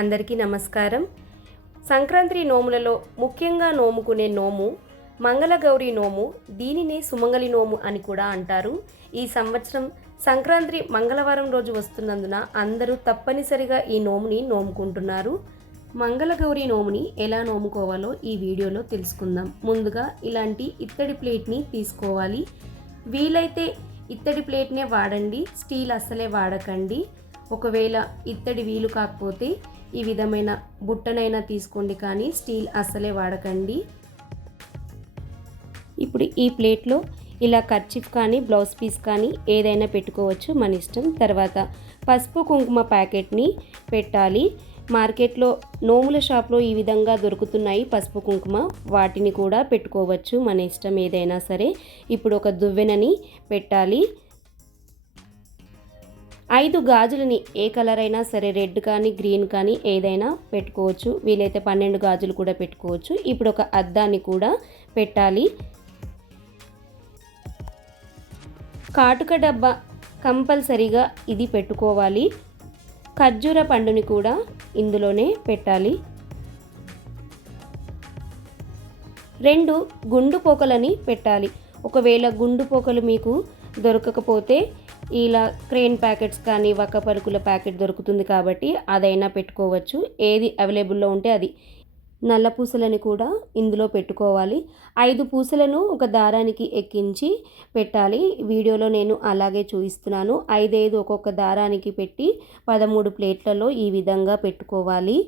అందరికీ నమస్కారం. సంక్రాంతి నోములలో ముఖ్యంగా నోముకునే నోము మంగళగౌరి నోము. దీనినే సుమంగళి నోము అని కూడా అంటారు. ఈ సంవత్సరం సంక్రాంతి మంగళవారం రోజు వస్తున్నందున అందరూ తప్పనిసరిగా ఈ నోముని నోముకుంటున్నారు. మంగళగౌరి నోముని ఎలా నోముకోవాలో ఈ వీడియోలో తెలుసుకుందాం. ముందుగా ఇలాంటి ఇత్తడి ప్లేట్ని తీసుకోవాలి. వీలైతే ఇత్తడి ప్లేట్నే వాడండి, స్టీల్ అస్సలే వాడకండి. ఒకవేళ ఇత్తడి వీలు కాకపోతే ఈ విధమైన బుట్టనైనా తీసుకోండి, కానీ స్టీల్ అస్సలే వాడకండి. ఇప్పుడు ఈ ప్లేట్లో ఇలా కర్చీఫ్ కానీ బ్లౌజ్ పీస్ కానీ ఏదైనా పెట్టుకోవచ్చు, మన ఇష్టం. తర్వాత పసుపు కుంకుమ ప్యాకెట్ని పెట్టాలి. మార్కెట్లో నోముల షాప్లో ఈ విధంగా దొరుకుతున్నాయి పసుపు కుంకుమ, వాటిని కూడా పెట్టుకోవచ్చు, మన ఇష్టం ఏదైనా సరే. ఇప్పుడు ఒక దువ్వెనని పెట్టాలి. 5 గాజులని ఏ కలర్ అయినా సరే, రెడ్ కానీ గ్రీన్ కానీ ఏదైనా పెట్టుకోవచ్చు. వీలైతే 12 గాజులు కూడా పెట్టుకోవచ్చు. ఇప్పుడు ఒక అద్దాన్ని కూడా పెట్టాలి. కాటుక డబ్బా కంపల్సరీగా ఇది పెట్టుకోవాలి. ఖర్జూర పండుని కూడా ఇందులోనే పెట్టాలి. 2 గుండు పోకలని పెట్టాలి. ఒకవేళ గుండు పోకలు మీకు దొరకకపోతే ఇలా క్రేన్ ప్యాకెట్స్ కానీ వక్క పరుకుల ప్యాకెట్ దొరుకుతుంది కాబట్టి అదైనా పెట్టుకోవచ్చు. ఏది అవైలబుల్లో ఉంటే అది. నల్ల పూసలని కూడా ఇందులో పెట్టుకోవాలి. 5 పూసలను ఒక దారానికి ఎక్కించి పెట్టాలి. వీడియోలో నేను అలాగే చూపిస్తున్నాను. 5 ఒక్కొక్క దారానికి పెట్టి 13 ప్లేట్లలో ఈ విధంగా పెట్టుకోవాలి.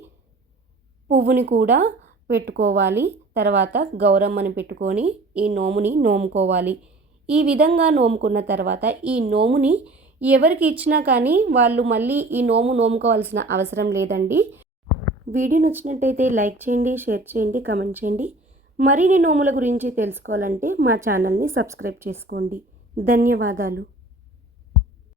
పువ్వుని కూడా పెట్టుకోవాలి. తర్వాత గౌరమ్మని పెట్టుకొని ఈ నోముని నోముకోవాలి. ఈ విధంగా నోముకున్న తర్వాత ఈ నోముని ఎవరికి ఇచ్చినా కానీ వాళ్ళు మళ్ళీ ఈ నోము నోముకోవాల్సిన అవసరం లేదండి. వీడియో నచ్చినట్టయితే లైక్ చేయండి, షేర్ చేయండి, కామెంట్ చేయండి. మరిన్ని నోముల గురించి తెలుసుకోవాలంటే మా ఛానల్ని సబ్స్క్రైబ్ చేసుకోండి. ధన్యవాదాలు.